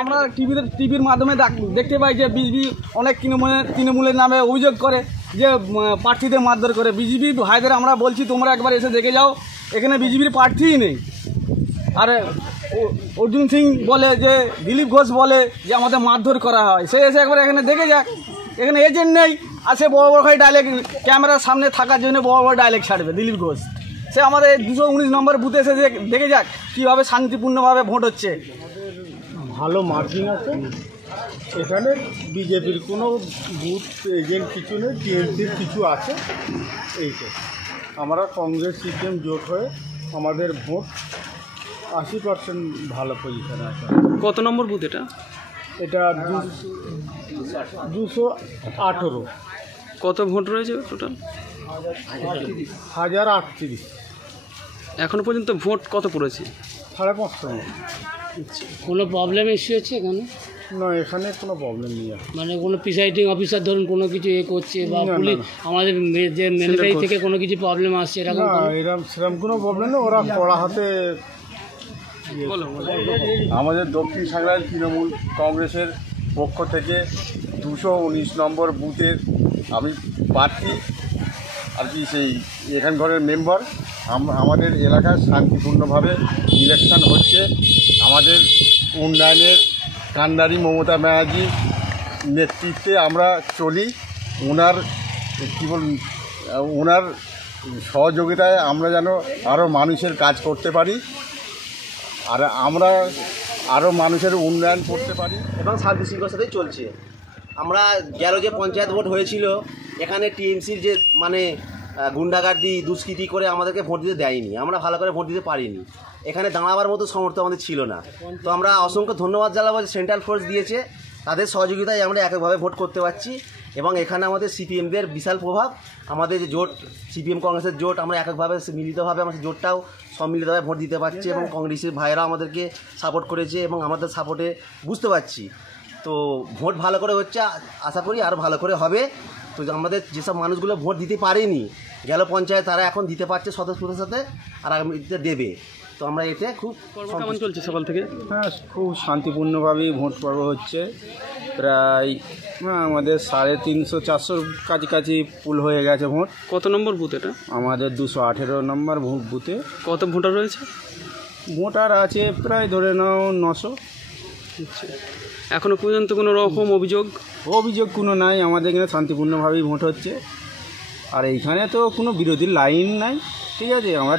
আমরা টিভির মাধ্যমে দেখতে পাই যে বিজেপি অনেক তৃণমূলের নামে অভিযোগ করে যে প্রার্থীদের মারধর করে। বিজেপি ভাইদের আমরা বলছি তোমরা একবার এসে দেখে যাও, এখানে বিজেপির প্রার্থীই নেই। আর অর্জুন সিং বলে যে দিলীপ ঘোষ বলে যে আমাদের মারধর করা হয়, সে এসে একবার এখানে দেখে যাক। এখানে এজেন্ট নেই, আসে বড় বড় করে ডায়লগ, ক্যামেরার সামনে থাকার জন্য বড় বড় ডায়লগ ছাড়বে দিলীপ ঘোষ। সে আমাদের 219 নম্বর বুথে এসে দেখে যাক কীভাবে শান্তিপূর্ণভাবে ভোট হচ্ছে। ভালো মার্জিন আছে এখানে, বিজেপির কোনো বুথ এজেন্ট কিছু নেই, টিএমসির কিছু আছে। এই তো আমরা কংগ্রেস সিপিএম জোট হয়ে আমাদের ভোট 80% ভালো পজিশনে আছে। কত নম্বর বুথ এটা? এটা 218। কত ভোট রয়েছে টোটাল? 1038। এখনো পর্যন্ত ভোট কত পড়েছে? 550। কোনো প্রবলেম ইস্যু হচ্ছে এখানে? না, এখানে কোনো প্রবলেম নেই। মানে কোনো প্রিসাইডিং অফিসার ধরুন কোনো কিছু করছে বা পুলিশ আমাদের যে মিলিটারি থেকে কোনো কিছু প্রবলেম আসছে এরকম? না, সেরকম কোনো প্রবলেম নেই। ওরা কড়া হাতে। আমাদের দক্ষিণ সাংগ্রাইল তৃণমূল কংগ্রেসের পক্ষ থেকে 219 নম্বর বুথের আমি প্রার্থী আর কি, সেই এখানকার মেম্বার। আমাদের এলাকায় শান্তিপূর্ণভাবে ইলেকশন হচ্ছে। আমাদের উন্নয়নের কান্ডারি মমতা ব্যানার্জির নেতৃত্বে আমরা চলি। ওনার সহযোগিতায় আমরা যেন আরও মানুষের কাজ করতে পারি, আর আমরা আরও মানুষের উন্নয়ন করতে পারি এবং শান্তি শৃঙ্খলার সাথেই চলছে। আমরা যে পঞ্চায়েত ভোট হয়েছিল, এখানে টিএমসির যে মানে গুন্ডাগার্দি দুষ্কৃতি করে আমাদেরকে ভোট দিতে দেয়নি, আমরা ভালো করে ভোট দিতে পারিনি। এখানে দাঁড়াবার মতো সামর্থ্য আমাদের ছিল না। তো আমরা অসংখ্য ধন্যবাদ জানাবো যে সেন্ট্রাল ফোর্স দিয়েছে, তাদের সহযোগিতায় আমরা এককভাবে ভোট করতে পারছি। এবং এখানে আমাদের সিপিএমদের বিশাল প্রভাব। আমাদের যে জোট সিপিএম কংগ্রেসের জোট, আমরা এককভাবে মিলিতভাবে আমাদের জোটটাও সম্মিলিতভাবে ভোট দিতে পারছি এবং কংগ্রেসের ভাইয়েরা আমাদেরকে সাপোর্ট করেছে এবং আমাদের সাপোর্টে বুঝতে পারছি। তো ভোট ভালো করে হচ্ছে, আশা করি আরও ভালো করে হবে। তো আমাদের যেসব মানুষগুলো ভোট দিতে পারেনি পঞ্চায়েত, তারা এখন দিতে পারছে স্বতঃস্ফূর্তের সাথে, আর আগামীতে দেবে। তো আমরা এতে খুব কেমন চলছে সকাল থেকে? হ্যাঁ, খুব শান্তিপূর্ণভাবেই ভোট পর্ব হচ্ছে। প্রায় আমাদের 350-400 কাছাকাছি পুল হয়ে গেছে ভোট। কত নম্বর বুথ এটা? আমাদের 218 নম্বর বুথে। কত ভোটার রয়েছে? ভোটার আছে প্রায় ধরে নাও 900। আচ্ছা, এখনও পর্যন্ত কোনো রকম অভিযোগ কোনো নাই। আমাদের এখানে শান্তিপূর্ণভাবেই ভোট হচ্ছে। আর এইখানে তো কোনো বিরোধী লাইন নাই, ঠিক আছে। আমরা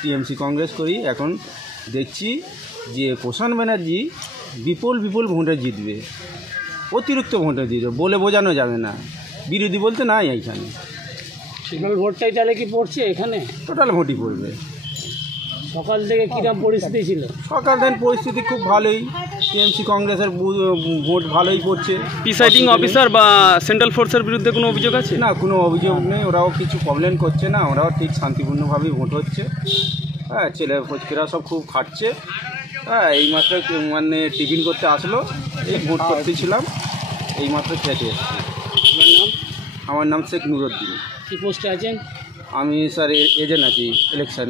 টিএমসি কংগ্রেস করি। এখন দেখছি যে প্রশান্ত ব্যানার্জি বিপুল ভোটে জিতবে, অতিরিক্ত ভোটে জিতবে, বলে বোঝানো যাবে না। বিরোধী বলতে নাই এইখানে। টোটাল ভোটটাই তাহলে কি পড়ছে এখানে? টোটাল ভোটই পড়বে। সকাল থেকে কীরকম পরিস্থিতি ছিল? সকাল থেকে পরিস্থিতি খুব ভালোই, টিএমসি কংগ্রেসের ভোট ভালোই পড়ছে। প্রিসাইডিং অফিসার বা সেন্ট্রাল ফোর্সের বিরুদ্ধে কোনো অভিযোগ আছে? না, কোনো অভিযোগ নেই। ওরাও কিছু প্রবলেম করছে না, ওরাও ঠিক শান্তিপূর্ণভাবেই ভোট হচ্ছে। হ্যাঁ, ছেলে ফচকেরা সব খুব খাটছে। হ্যাঁ, এইমাত্র মানে টিফিন করতে আসলো, এই ভোট করতেছিলাম, এইমাত্র খেতে এসেছি। আমার নাম শেখ নুরুদ্দিন। কী পোস্টে আছেন? আমি স্যার এজেন্ট আছি ইলেকশন।